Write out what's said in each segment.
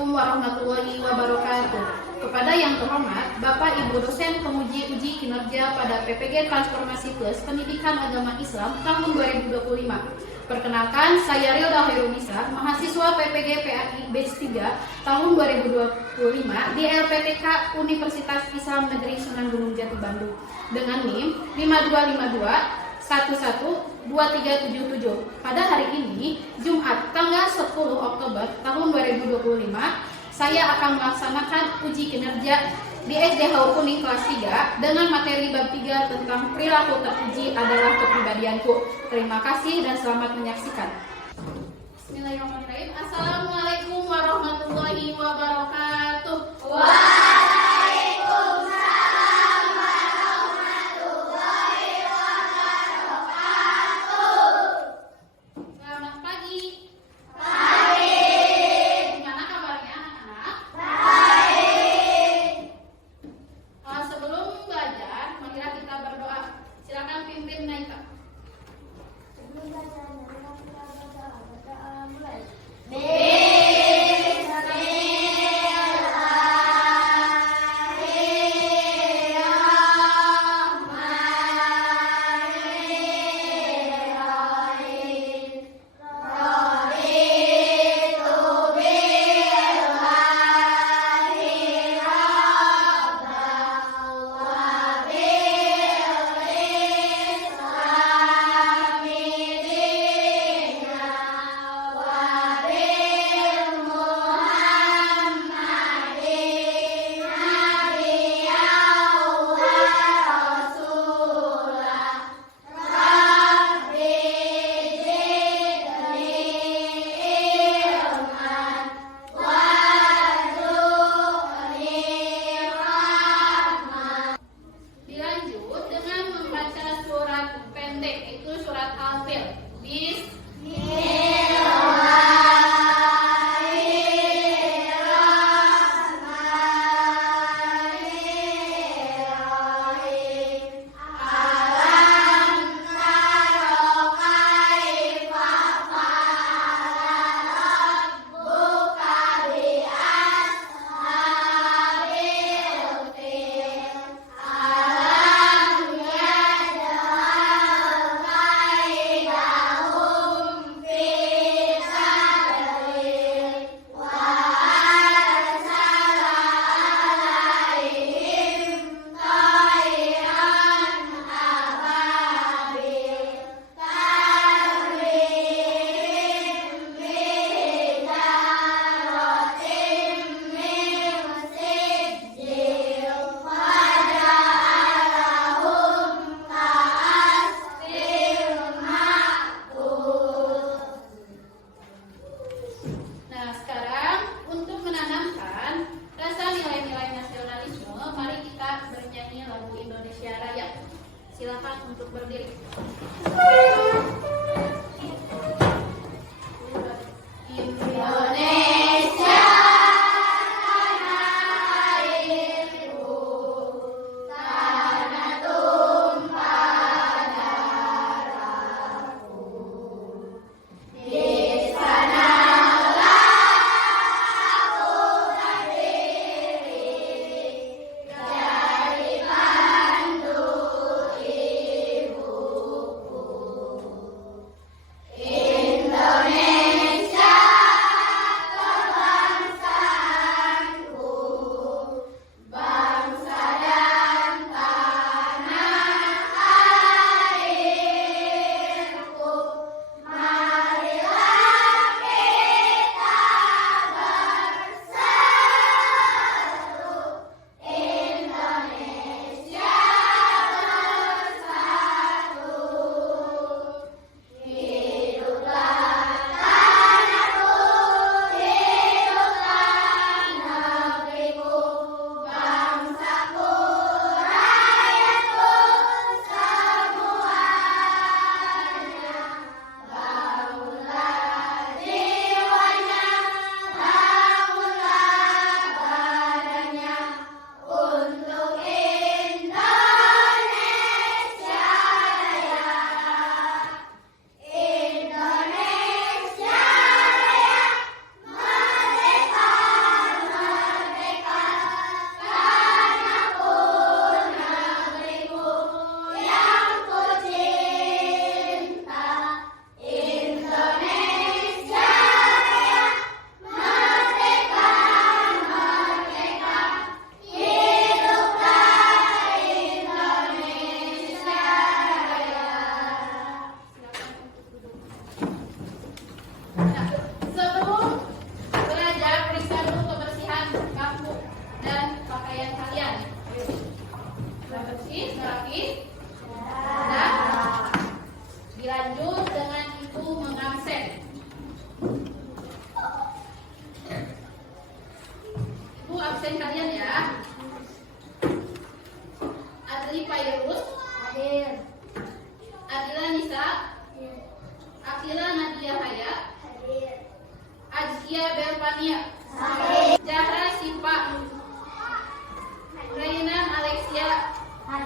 Assalamualaikum warahmatullahi wabarakatuh. Kepada yang terhormat, Bapak Ibu dosen penguji uji kinerja pada PPG Transformasi Plus Pendidikan Agama Islam tahun 2025. Perkenalkan, saya Rilda Hairunisa, mahasiswa PPG PAI Batch 3 tahun 2025 di LPTK Universitas Islam Negeri Sunan Gunung Jati Bandung dengan NIM 5252 112377. Pada hari ini, Jumat tanggal 10 Oktober tahun 2025, saya akan melaksanakan uji kinerja di SD Hau Kuning kelas 3 dengan materi bab 3 tentang perilaku teruji adalah kepribadianku. Terima kasih dan selamat menyaksikan. Bismillahirrahmanirrahim. Assalamualaikum warahmatullahi wabarakatuh.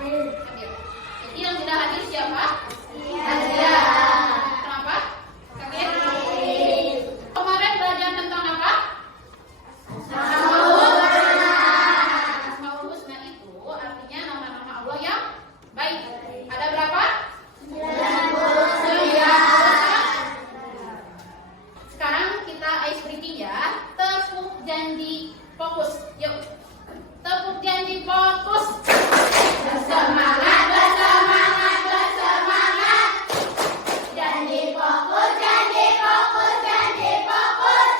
Hadir. Jadi yang tidak hadir siapa? Nadia. Kenapa? Sakit? Kemarin belajar tentang apa? Asmaul Husna itu artinya nama-nama Allah yang baik. Ada berapa? 99. Sekarang kita ice breaking ya. Tepuk janji fokus. Yuk. Tepuk janji fokus. Bersemangat, bersemangat, bersemangat. Janji fokus, janji fokus, janji fokus.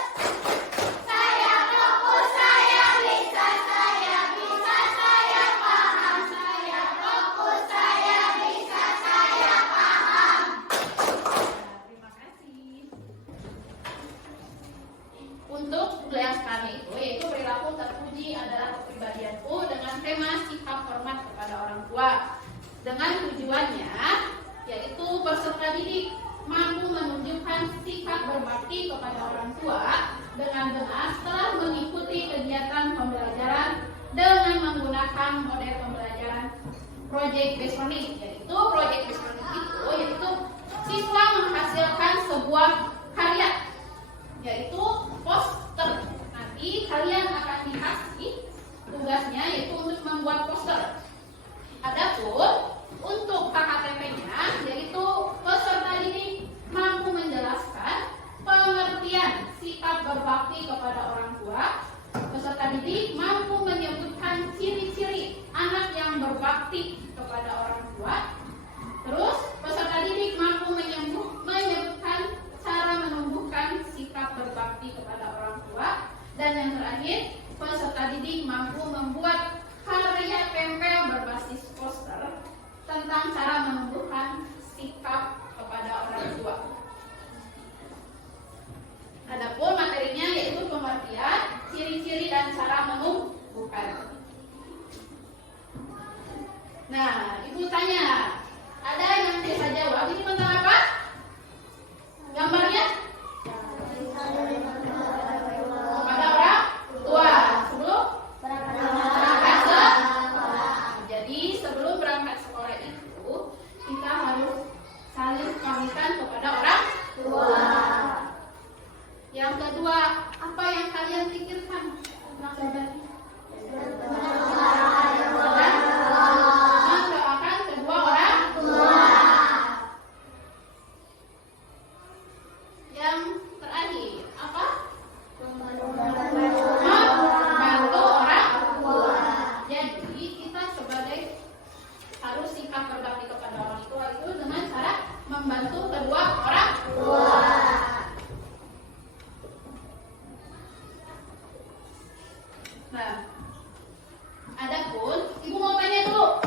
Saya fokus, saya bisa, saya bisa, saya paham. Saya fokus, saya bisa, saya paham. Terima kasih. Untuk kelas kami itu yaitu perilaku terpuji adalah kepribadianku dengan tema sikap hormat kepada orang tua. Dengan tujuannya yaitu peserta didik mampu menunjukkan sikap berbakti kepada orang tua dengan benar setelah mengikuti kegiatan pembelajaran dengan menggunakan model pembelajaran project based learning. Yaitu project based learning itu yaitu siswa menghasilkan sebuah karya yaitu poster. Nanti kalian akan dikasih tugasnya yaitu untuk membuat poster. Adapun untuk KKTP-nya yaitu peserta didik mampu menjelaskan pengertian sikap berbakti kepada orang tua. Peserta didik mampu menyebutkan ciri-ciri anak yang berbakti kepada orang tua. Terus peserta didik mampu menyebutkan cara menumbuhkan sikap berbakti kepada orang tua. Dan yang terakhir, peserta didik mampu membuat karya tempel berbasis poster tentang cara menumbuhkan sikap kepada orang tua. Adapun materinya yaitu pengertian, ciri-ciri dan cara menumbuhkan. Nah, ibu tanya, ada yang bisa jawab ini tentang apa? Gambarnya? Kepada orang tua. Sebelum berangkat sekolah. Jadi sebelum berangkat sekolah itu kita harus saling pamitan kepada orang tua. Yang kedua, apa yang kalian pikirkan? Mendoakan kedua orang tua. Yang terakhir, apa? Membantu orang tua. Jadi kita sebagai harus sikap berbakti kepada orang tua itu dengan cara membantu kedua orang tua. Nah, adapun ibu mau tanya dulu.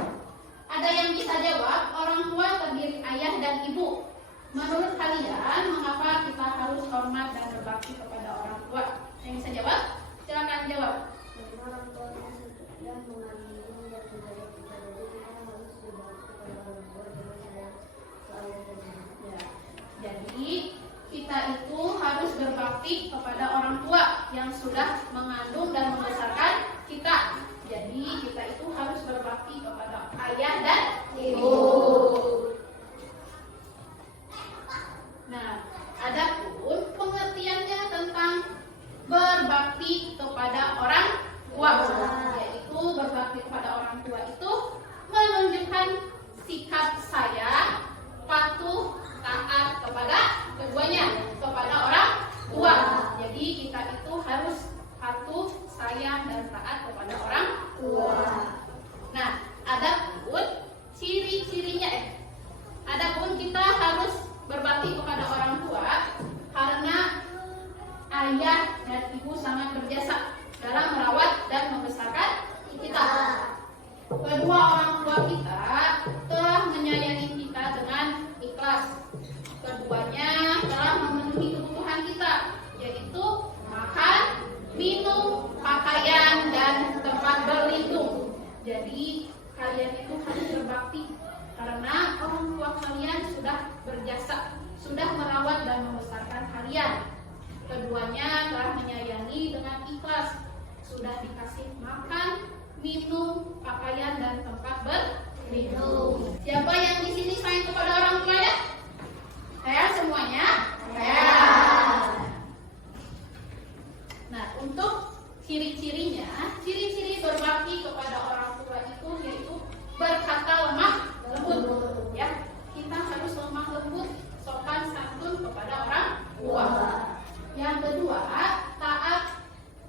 Ada yang bisa jawab? Orang tua terdiri ayah dan ibu. Menurut kalian, mengapa kita harus hormat dan berbakti kepada orang tua? Yang bisa jawab? Silakan jawab. Karena orang tua sudah mengandung dan budaya kita, jadi kita harus berbakti kepada orang tua dengan sayang selalu terjadi. Ya. Jadi kita itu harus berbakti kepada orang tua yang sudah mengandung dan membesarkan kita. Jadi kita itu harus berbakti kepada ayah dan ibu. Nah, adapun pengertiannya tentang berbakti kepada orang tua, yaitu berbakti kepada orang tua itu menunjukkan sikap sayang, patuh, taat kepada keduanya, kepada orang tua. Jadi kita itu harus patuh, sayang, dan taat kepada orang tua. Nah, adapun ciri-cirinya, adapun kita harus berbakti kepada orang tua karena ayah dan ibu sangat berjasa dalam merawat dan membesarkan kita. Kedua orang tua kita telah menyayangi kita dengan ikhlas. Keduanya telah memenuhi kebutuhan kita, yaitu makan, minum, pakaian, dan tempat berlindung. Jadi kalian itu harus berbakti karena orang tua kalian sudah berjasa, sudah merawat dan membesarkan kalian. Keduanya telah menyayangi dengan ikhlas, sudah dikasih makan, minum, pakaian, dan tempat Hidup. Siapa yang di sini sayang kepada orang tuanya? Saya semuanya? Saya. Nah, untuk ciri-cirinya, ciri-ciri berbakti kepada orang tua itu yaitu berkata lemah lembut. Ya, kita harus lemah lembut, sopan santun kepada orang tua. Yang kedua, taat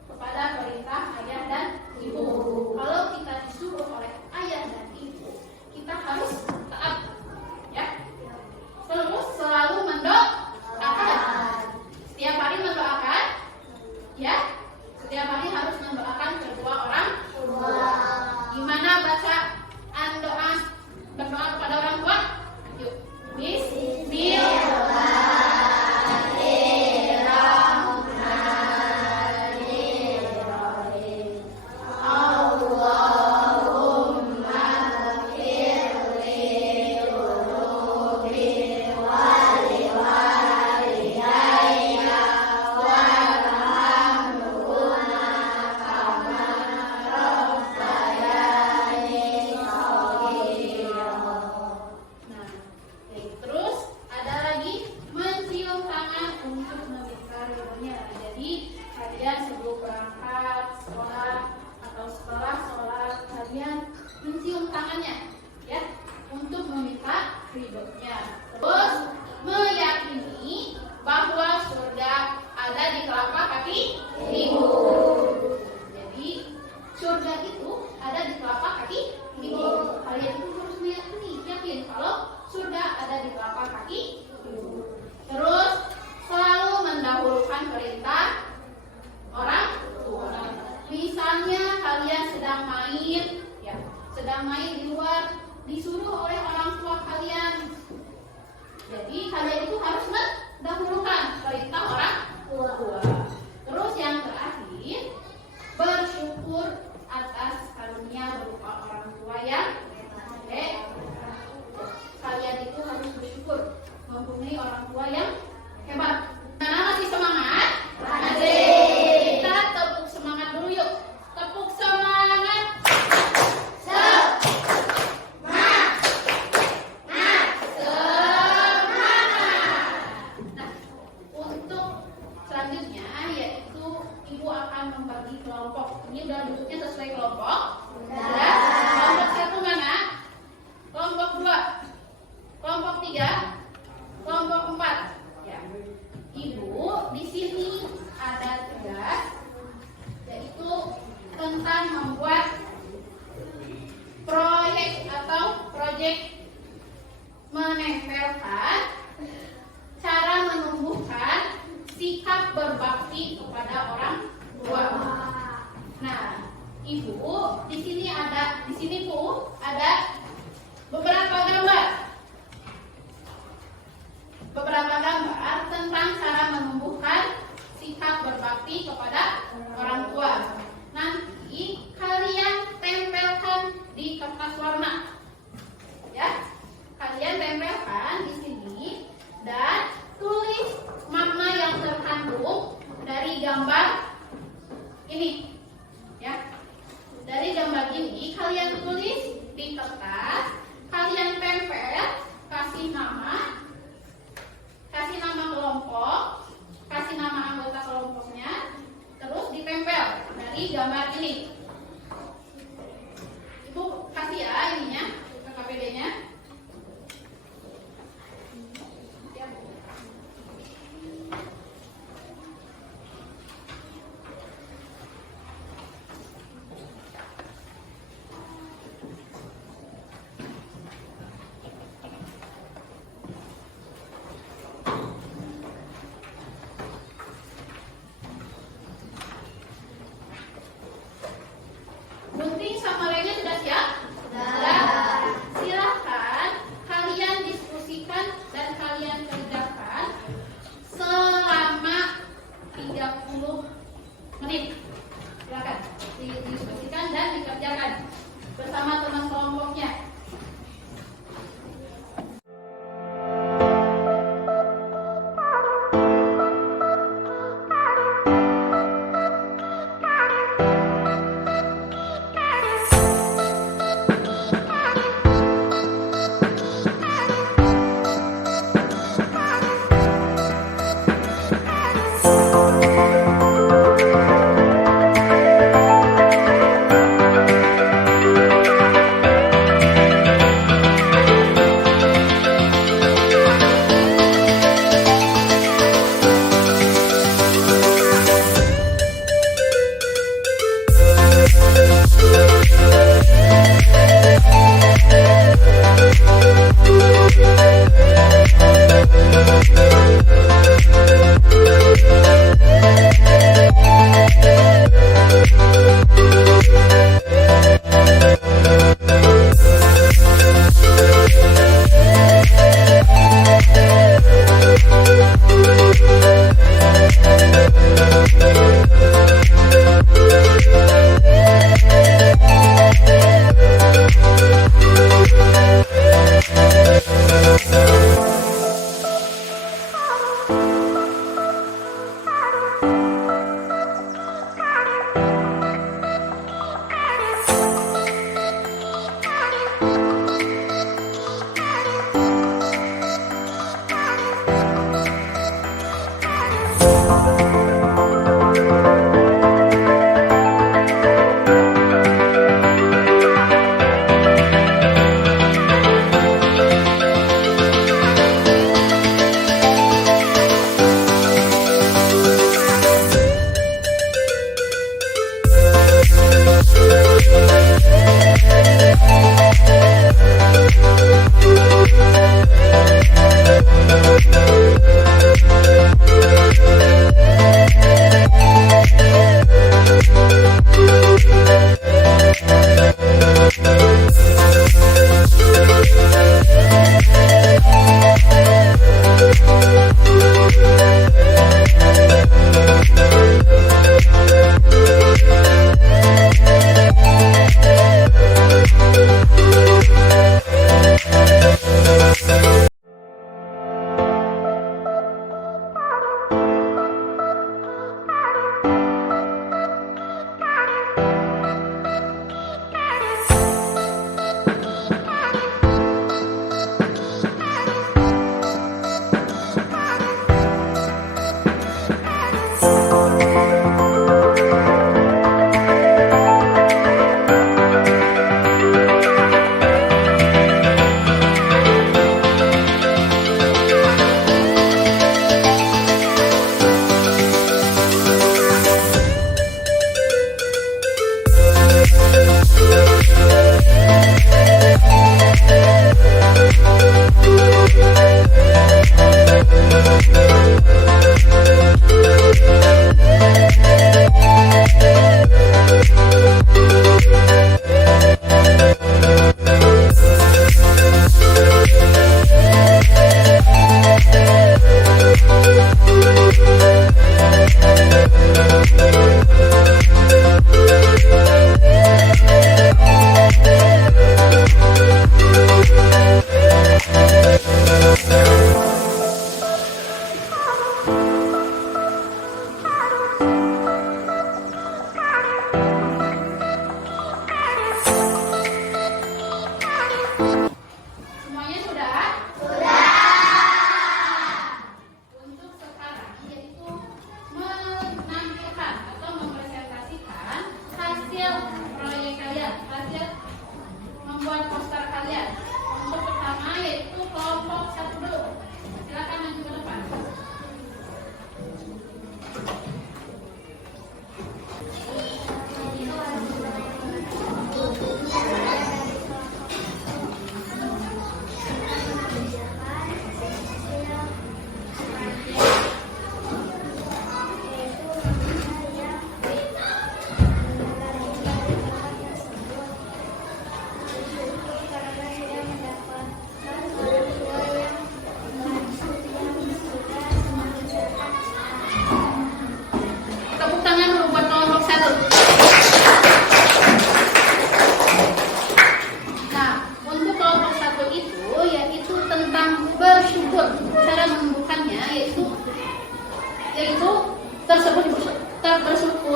kepada perintah ayah dan ibu. Kalau kita disuruh oleh ayah dan ibu, kita harus taat. Ya. Terus selalu mendoakan. Setiap hari mendoakan. Ya. Setiap hari harus mendoakan kedua orang tua. Gimana bacaan doa berdoa kepada orang tua? Yuk. Bismillah. Menempelkan cara menumbuhkan sikap berbakti kepada orang tua. Nah, Ibu, di sini Bu ada beberapa gambar.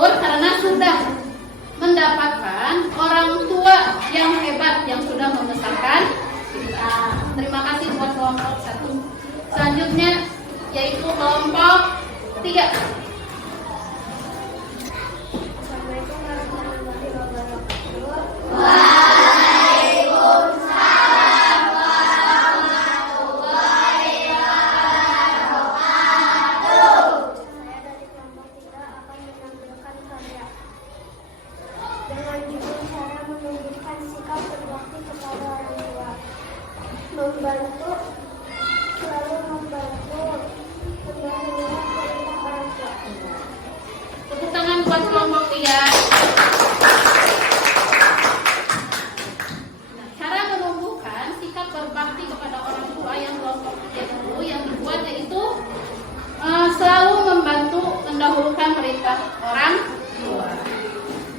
bersyukur karena sudah mendapatkan orang tua yang hebat yang sudah membesarkan kita. Terima kasih buat kelompok 1. Selanjutnya yaitu kelompok 3. Assalamualaikum warahmatullahi wabarakatuh. Saya dari kelompok 3 akan menampilkan karya dengan judul cara menunjukkan sikap berbakti kepada orang tua. Membantu, selalu membantu, mendengarkan perintah orang tua. Tepuk tangan buat kelompok 3. Nah, cara menumbuhkan sikap berbakti kepada orang tua yang kelompok 3 itu yang dibuat yaitu selalu membantu mendahulukan perintah orang tua.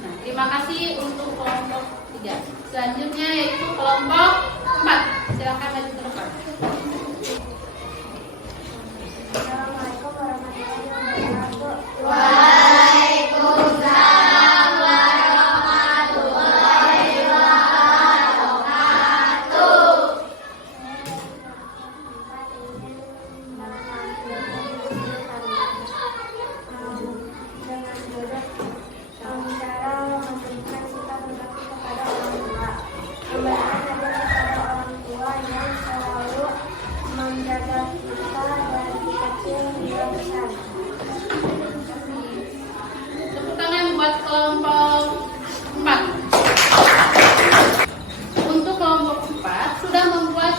Nah, terima kasih untuk kelompok 3. Selanjutnya yaitu kelompok 4. Silakan maju ke depan. Assalamualaikum warahmatullahi wabarakatuh. Menjaga kita dari kecil hingga besar. Tepuk tangan buat kelompok 4. Untuk kelompok 4 sudah membuat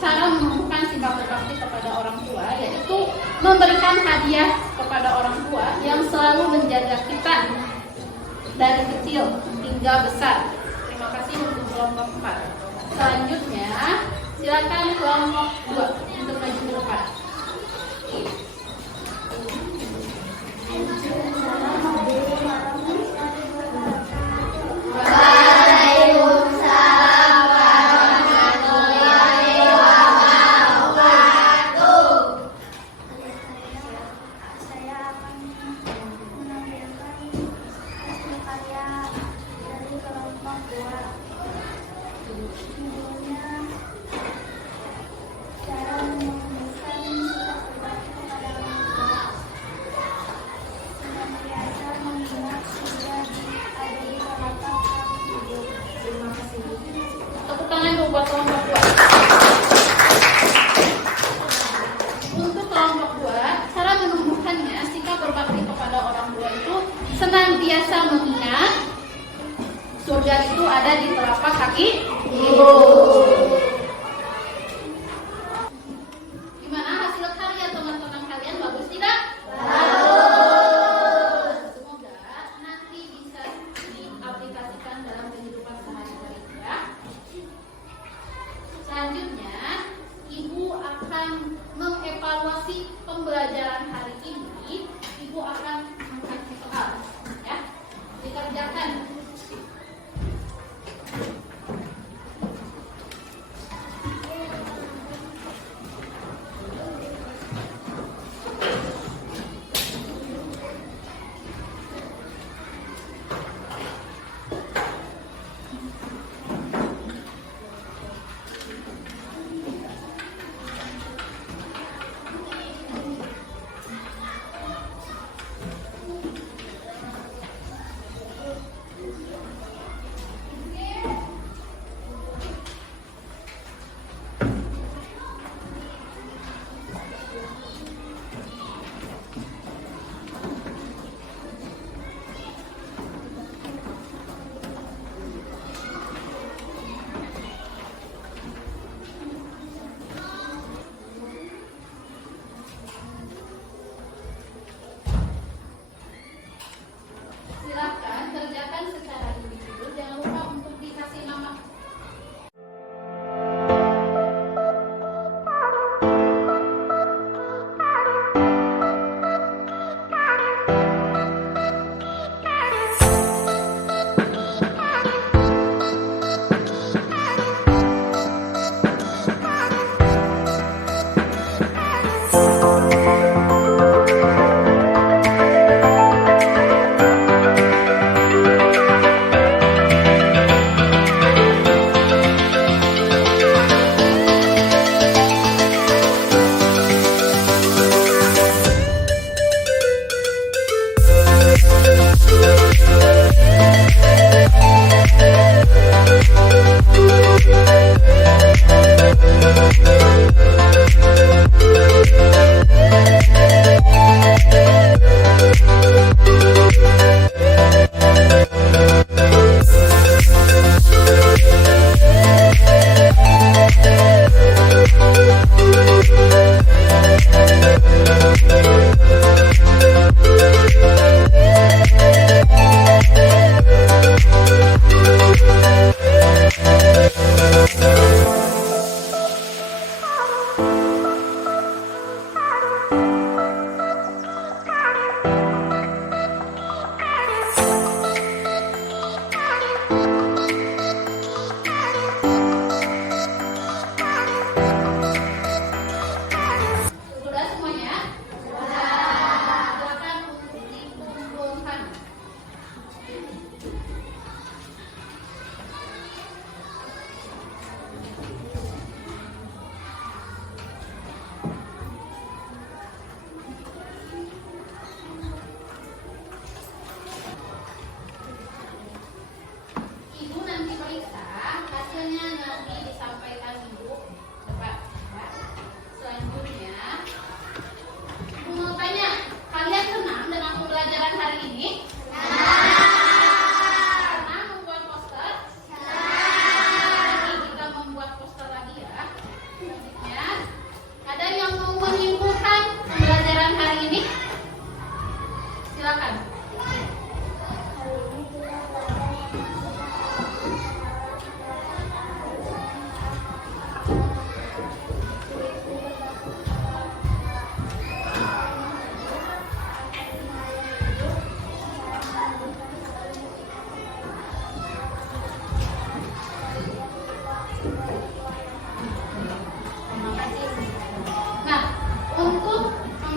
cara menumbuhkan sikap berbakti kepada orang tua yaitu memberikan hadiah kepada orang tua yang selalu menjaga kita dari kecil hingga besar. Terima kasih untuk kelompok 4. Selanjutnya silakan kelompok 2 untuk maju ke depan. Saya akan menampilkan hasil karya dari kelompok 2. Judulnya cara menumbuhkan sikap berbakti kepada orang tua. Senantiasa mengingat sudah ada di harapan yang hidup. Terima kasih. Tepuk tangan dulu buat kelompok 2. Untuk kelompok 2, cara menumbuhkannya sikap berbakti kepada orang tua itu senantiasa mengingat surga itu ada di telapak kaki ibu. Gimana hasil karya teman-teman kalian, bagus tidak? Bagus. Semoga nanti bisa diaplikasikan dalam kehidupan sehari-hari ya. Selanjutnya, Ibu akan mengevaluasi pembelajaran hari ini. Ibu akan mengkaji soal, ya. Dikerjakan.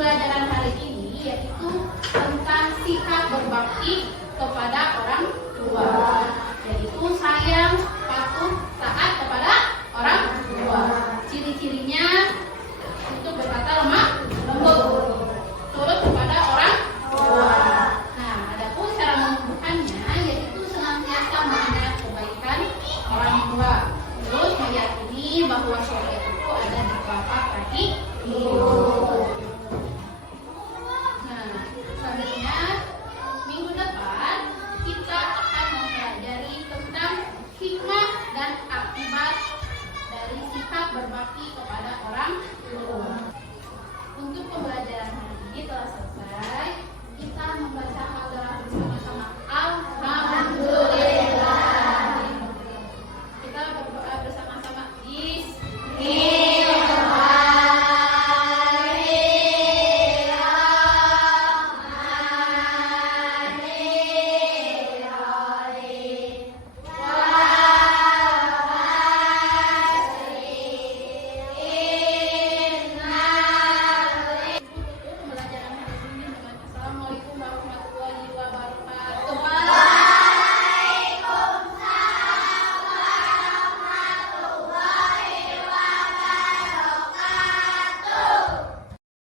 pembelajaran hari ini yaitu tentang sikap berbakti kepada orang tua, yaitu sayang